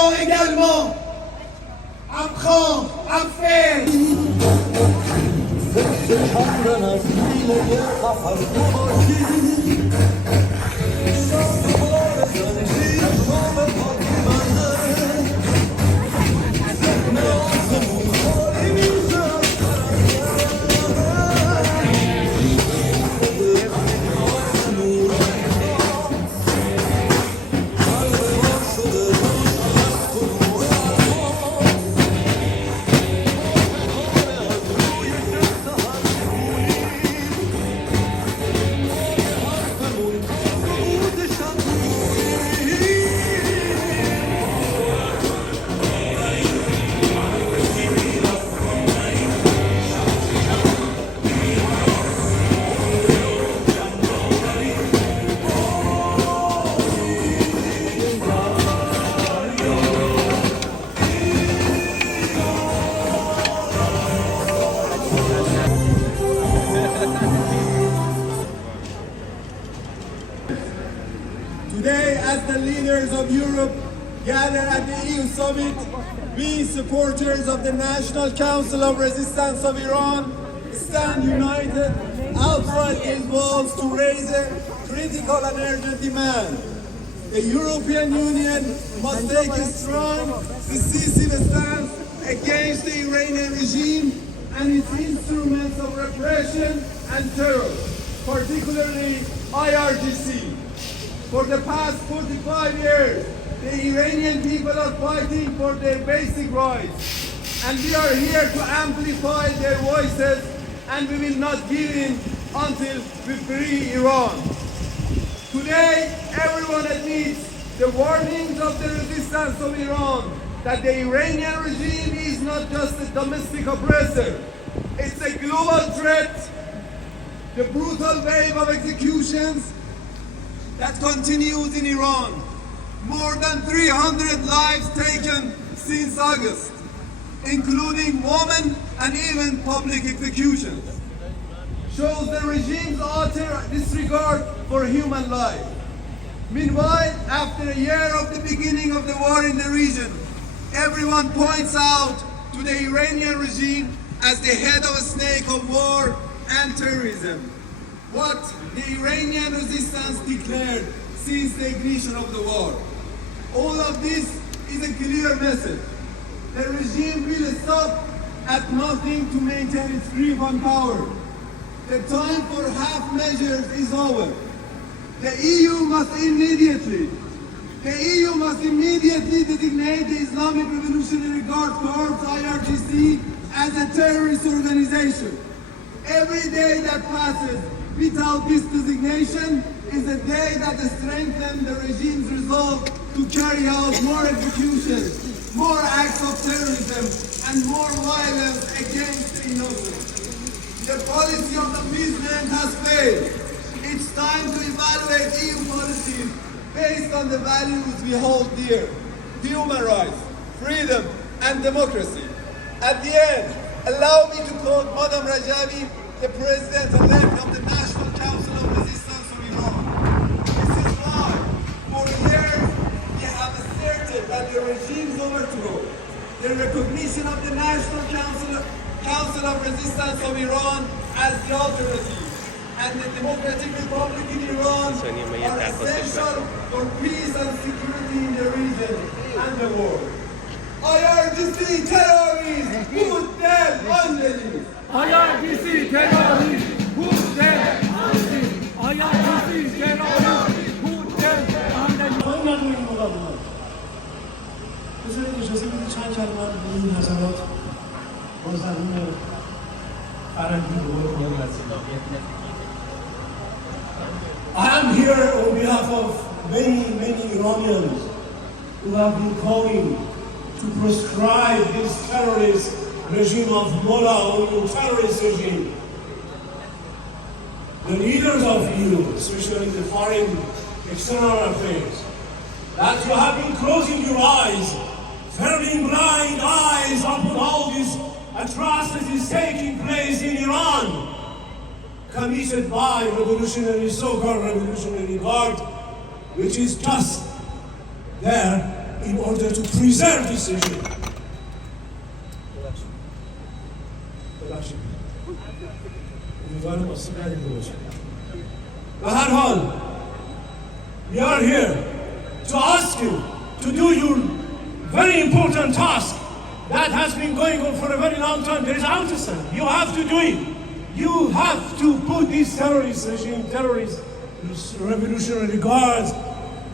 L'Iran également apprend à faire. Today, as the leaders of Europe gather at the EU summit, we supporters of the National Council of Resistance of Iran stand united outside these walls to raise a critical and urgent demand. The European Union must take a strong, decisive stance against the Iranian regime and its instruments of repression and terror, particularly IRGC. For the past 45 years, the Iranian people are fighting for their basic rights, and we are here to amplify their voices, and we will not give in until we free Iran. Today, everyone admits the warnings of the resistance of Iran that the Iranian regime is not just a domestic oppressor, it's a global threat. The brutal wave of executions that continues in Iran, more than 300 lives taken since August, including women and even public executions, shows the regime's utter disregard for human life. Meanwhile, after a year of the beginning of the war in the region, everyone points out to the Iranian regime as the head of a snake of war and terrorism. What the Iranian resistance declared since the ignition of the war. All of this is a clear message. The regime will stop at nothing to maintain its grip on power. The time for half measures is over. The EU must immediately designate the Islamic Revolutionary Guard Corps, IRGC, as a terrorist organization. Every day that passes without this designation is a day that strengthens the regime's resolve to carry out more executions, more acts of terrorism, and more violence against the innocent. The policy of the appeasement has failed. It's time to evaluate EU policies based on the values we hold dear: human rights, freedom, and democracy. At the end, allow me to quote Madam Rajavi, the President-elect of the National Council of Resistance of Iran. This is why, for years, we have asserted that the regime's overthrow, the recognition of the National Council of Resistance of Iran as the alternative, and the Democratic Republic in Iran are essential for peace and security in the region and the world. IRGC terrorists, put them on the list. IRGC terrorists, put them on the list. IRGC terrorists, put them on the list. خواهی نداریم مولا بودن. بذارید اجازه بدید چند کلمه به این نظرات با زبون فرنگی دوباره خودم رسید. I am here on behalf of many Iranians who have been calling to proscribe this terrorist regime of Mullah or terrorist regime. The leaders of EU, especially the foreign external affairs, that you have been closing your eyes, turning blind eyes upon all these atrocities taking place in Iran, committed by so-called revolutionary guard, which is just there in order to preserve this regime. به هر حال we are here to ask you to do your very important task that has been going on for a very long time. There is outerstand. You have to do it. You have to put this terrorist regime, terrorist revolutionary guards,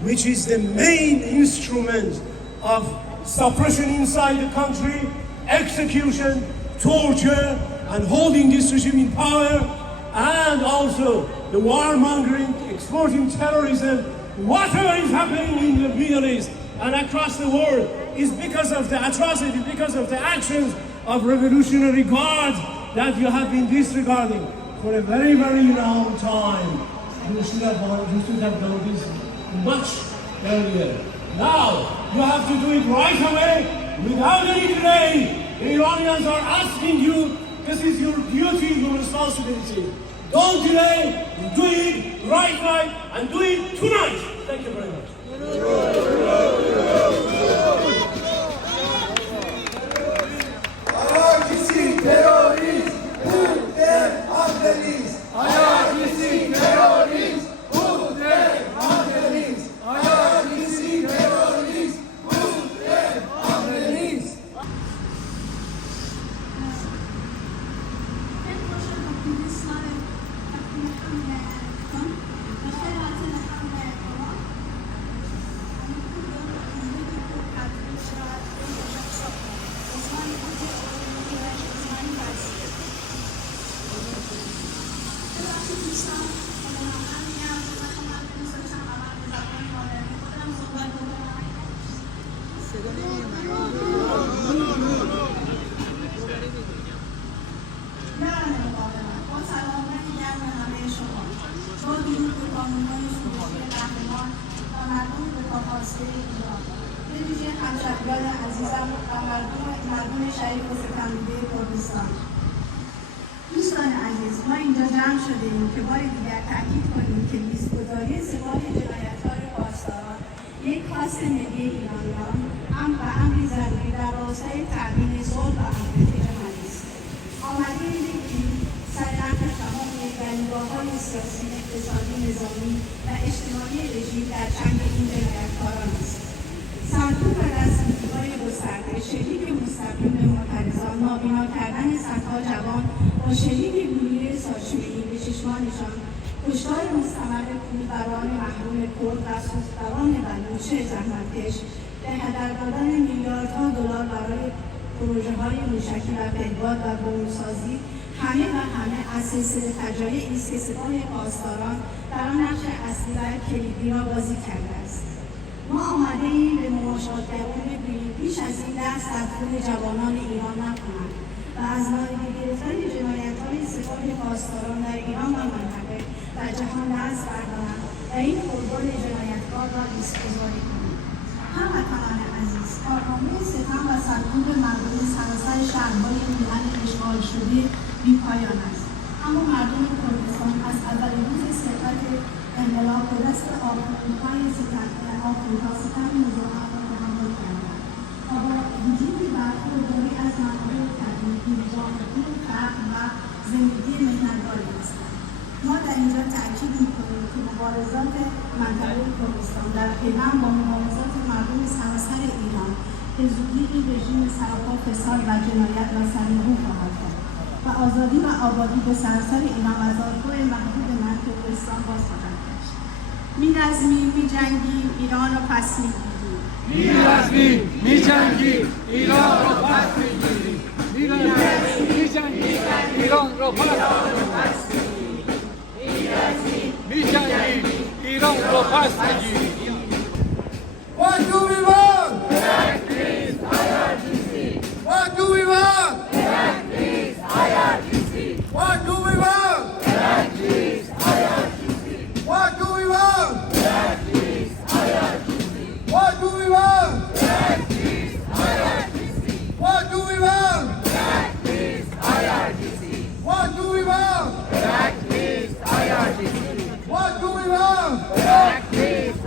which is the main instrument of suppression inside the country, execution, torture, and holding this regime in power, and also the warmongering, exporting terrorism. Whatever is happening in the Middle East and across the world is because of the atrocities, because of the actions of revolutionary guards that you have been disregarding for a very, very long time. You should have done this much earlier. Now, you have to do it right away, without any delay. The Iranians are asking you, this is your duty, your responsibility. Don't delay, do it right, and do it tonight. Thank you very much. دوستان عزیز، ما اینجا جمع شدیم که بار دیگر تاکید کنیم که لیست‌گذاری سپاه جنایتکار پاسداران یک خواست ملی ایرانیان و امری ضروری در راستای تأمین صلح و امنیت جهانی است. آمده این سر نخ تمام نگرانی‌های سیاسی، اقتصادی، نظامی و اجتماعی رژیم در چنگ این جنایتکاران است. سرکوب و رسمی‌های گسترده، شلیک مستقیم به معترضان، نابینا کردن صدها جوان با شلیک گلوله ساچمه‌ای به چشمانشان، کشتار مستمر کودبران محروم کرد و سوزدران بلوچ زحمتکش، به هدر دادن میلیاردها دلار برای پروژه‌های موشکی و پهپاد و بمبسازی، همه از سلسله فجایعی است که سپاه پاسداران در آن نقش اصلی و کلیدی را بازی کرده است. ما آمده‌ایم به مماشاتگران بگوییم پیش از این دست در خون جوانان ایران نکنند و از نادیده گرفتن جنایت‌های سپاه پاسداران در ایران و منطقه و جهان دست بردارند و این قربان جنایتکار را لیست‌گذاری کنند. هموطنان عزیز، کارنامه ستم و سرکوب مردم سراسر شهرهای ایران اشغال شده بی‌پایان است، اما مردم کردستان از اول روز سقوط انقلاب به دست آخوندهای ستم مزاحم را تحمل کردند و با وجود برخورداری از منابع طبیعی، جامعه، فقر و زندگی محنت‌باری هستند. ما در اینجا تأکید می‌کنیم که مبارزات منطقه کردستان در پیوند با مبارزات مردم سراسر ایران به زودی این رژیم سراپا فساد و جنایت را سرنگون خواهد کرد و آزادی و آبادی به سراسر ایران و زادگاه محدود منطقه کردستان باز خواهد گشت. می‌رزمیم، می‌جنگیم، ایران را پس می‌گیریم. می‌رزمیم، می‌جنگیم، ایران را پس می‌گیریم. می‌رزمیم، می‌جنگیم، ایران را پس می‌گیریم. می‌رزمیم، می‌جنگیم، ایران را پس می‌گیریم. What do we want? Black peace, IRGC. What do we want? Black peace, IRGC. What do we want? Black peace, IRGC. What do we want? Black peace, IRGC. What do we want? Black peace, IRGC. What do we want? Black peace, IRGC. What do we want? Black peace, IRGC. What do we want? Black peace,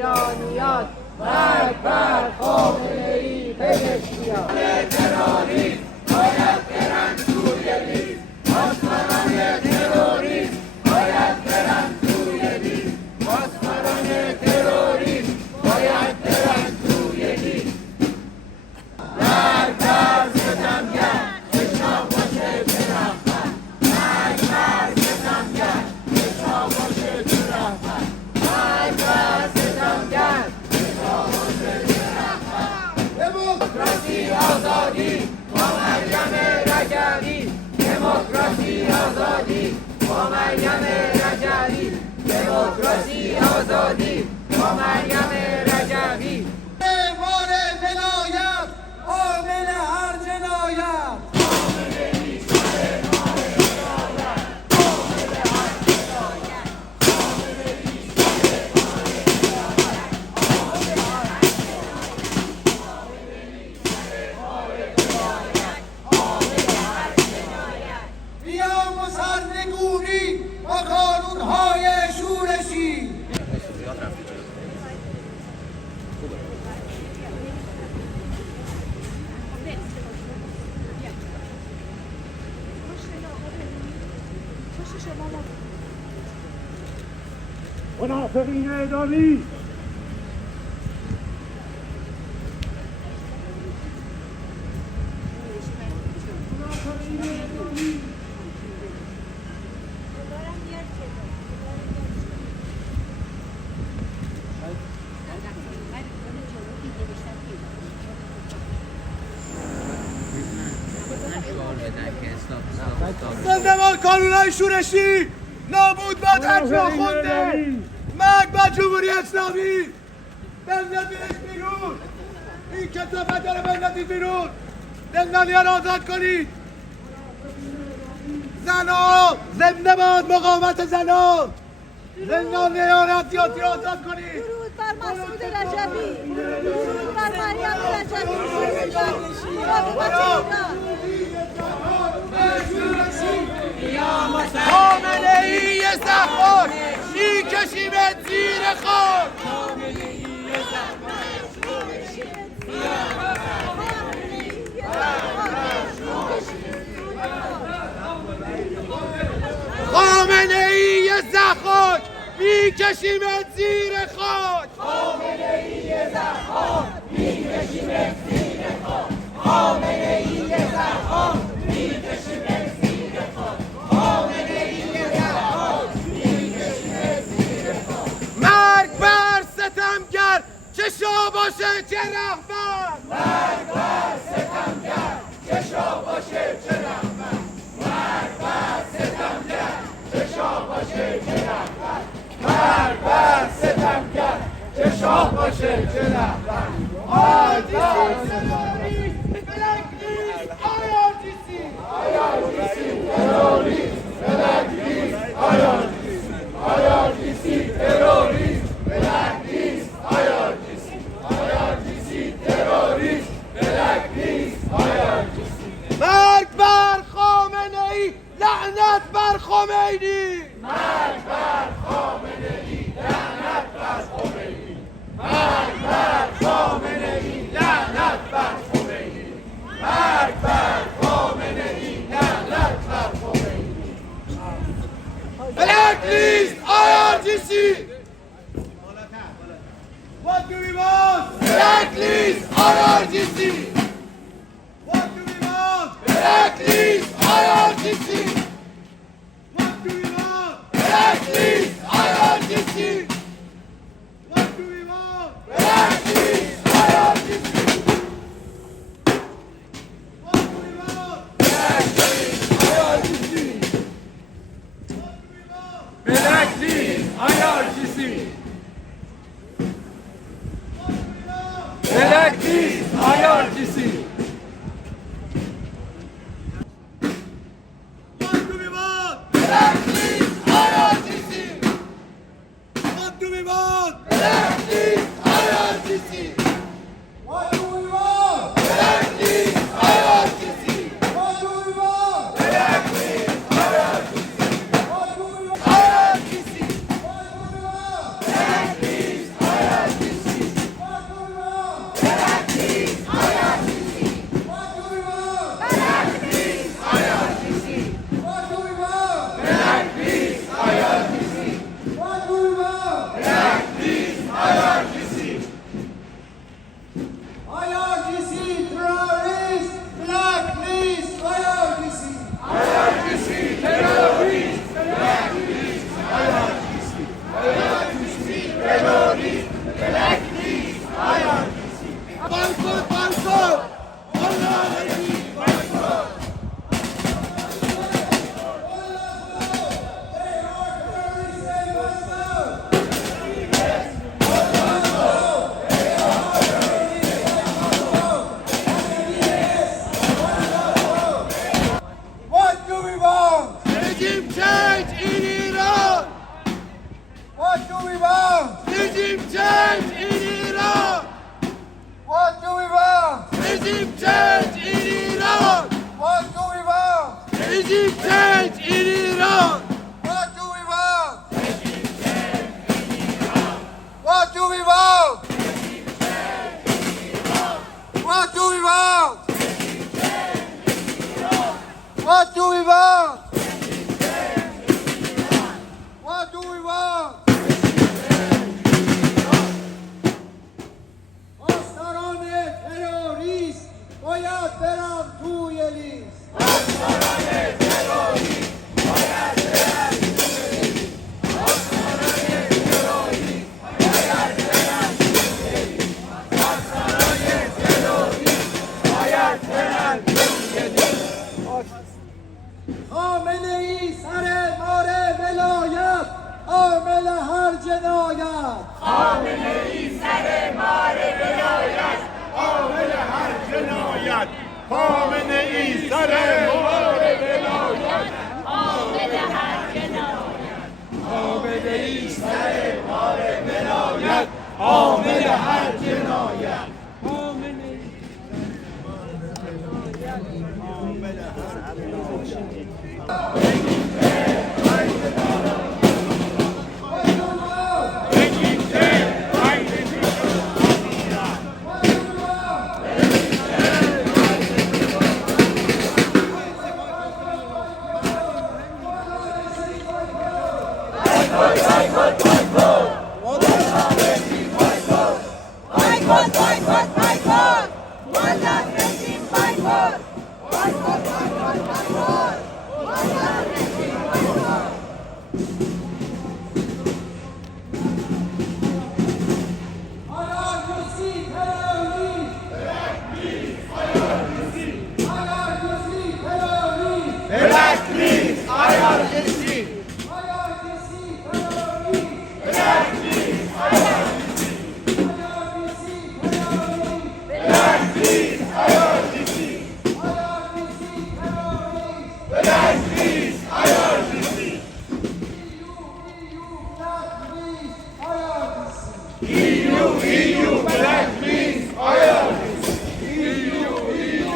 ایرانیان مرگ بر خامنه‌ای پزشکیان تروریسم باید برن توی لیست پاسداران تروریسم باید برن توی لیست پاسداران تروریسم باید برن توی لیست مرگ بر ستمگر چشام باشه برهبر مرگ بر ستمگر چشام باشه برهبر مرگ بر ستمگر چشام باشه برهبر دموکراسی آزادی با مریم رجبی دموکراسی آزادی با مریم رجبی دموکراسی آزادی با مریم رجبی معمار ولایت عامل هر جنایت بیا مسرنگونی با قانونهای شورشی منافقین اعدامی زنده‌باد قانونهای شورشی نابود باد هرچی آخونده مرگ بر جمهوری اسلامی بندازیش بیرون این کتابت داره بندازید بیرون زندانیان آزاد کنید زنان زنده باد مقاومت زنان زندانیان سیاسی آزاد کنید درود بر مسعود رجبی درود بر مریم رجبی درود بر مقاومت ایران خامنه‌ای زخم‌خور میکشیمت زیر خاک خامنه‌ای زخم‌خور میکشیمت زیر خاک خامنه‌ای زخم میکشیمت زیر خاک خامنه‌ای زخم میکشیمت زیر خاک خامنه‌ای زخم میکشیمت زیر خاک مرگ بر ستمگر چشا باشه چه رهبر مرگ بر ستمگر چشا باشه چه رهبر مرگ بر ستمگر چشا باشه چه رهبر مرگ بر ستمگر چشا باشه چه رهبر مرگ بر مرگ بر خامنه‌ای لعنت بر خمینی مرگ بر خامنه‌ای لعنت بر خمینی مرگ بر خامنه‌ای لعنت بر do we want? Blacklist IRGC! What do we want? Blacklist IRGC! What do we want? Blacklist IRGC! What do we want? Blacklist IRGC! What do we want? Blacklist IRGC! What do we want? Blacklist IRGC! Blacklist IRGC! What do we want? Blacklist IRGC! What do we want? Blacklist IRGC! What do we want? Blacklist IRGC! What do we want? Blacklist IRGC! What do we want? IRGC! What do we want? Blacklist IRGC! What do we want? Blacklist IRGC! What do we want? Blacklist IRGC! What do we want? Blacklist IRGC! What do we want? Blacklist IRGC! IRGC terrorist, blacklist IRGC. IRGC terrorist! Blacklist IRGC! IRGC terrorist! Blacklist IRGC! Boycott, boycott! Allah Hakim, boycott! What do we want? Regime change in Iran! What do we want? Regime change in Iran! What do we want? Regime change in Iran! What do we want? Regime change in Iran! What do we want? What do we want? What do we want? What do we want? What do we want? پاسداران تروریست باید برن توی لیست. خامنه ای سر مار ولایت عامل هر جنایت. خامنه ای سر مار ولایت عامل هر جنایت خامنه ای سر مار ولایت عامل هر جنایت خامنه ای سر مار ولایت عامل هر جنایت Boycott, boycott, boycott! Wallah regime boycott! Boycott, boycott, boycott! Wallah regime boycott! IRGC terrorist. IRGC terrorist. Blacklist IRGC IRGC terrorist. Blacklist IRGC IRGC terrorist. Blacklist IRGC IRGC terrorist. Blacklist IRGC EU blacklist IRGC. EU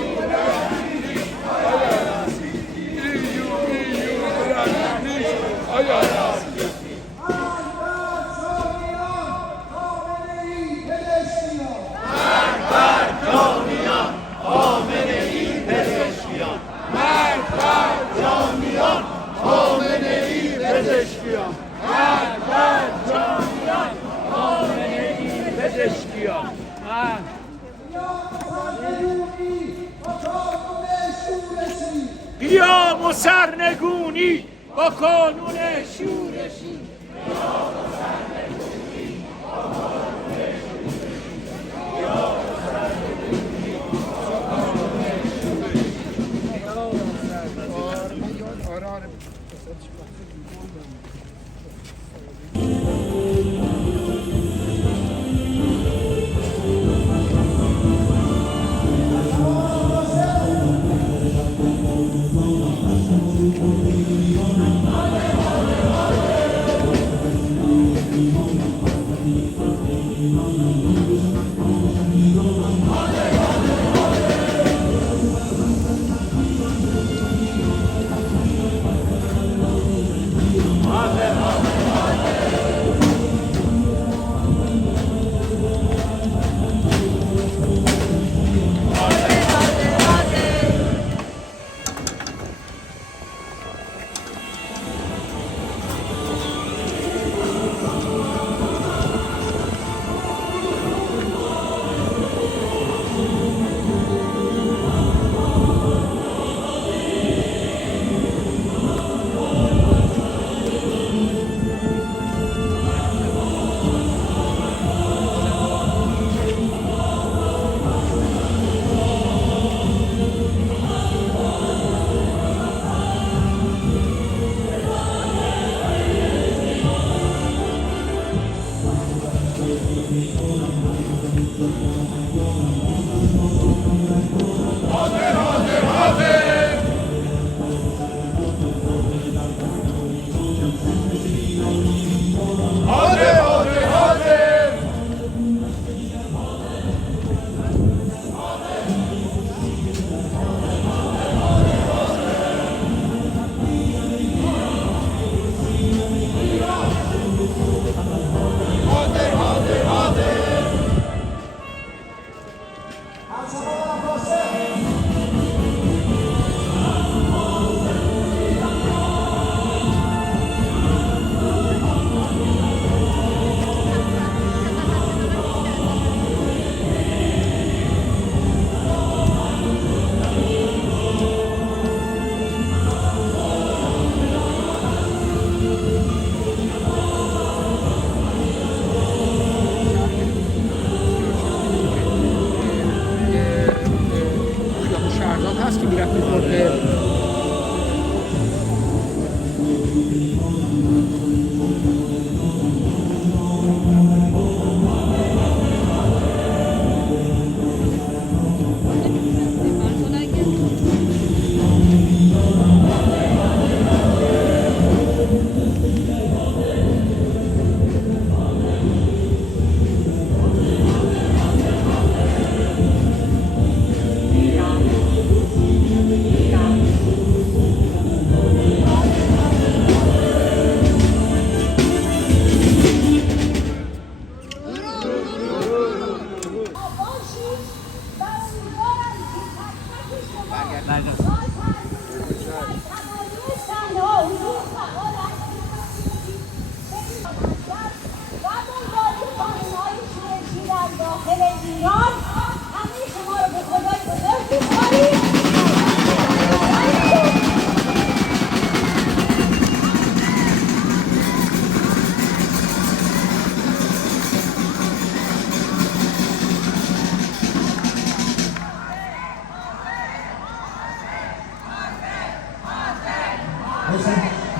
پزشکی و سرنگونی با قانون شورشی.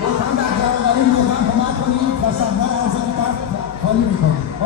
لطفاً در جوابی کمک کنید و صحنه را از این خالی میکنید.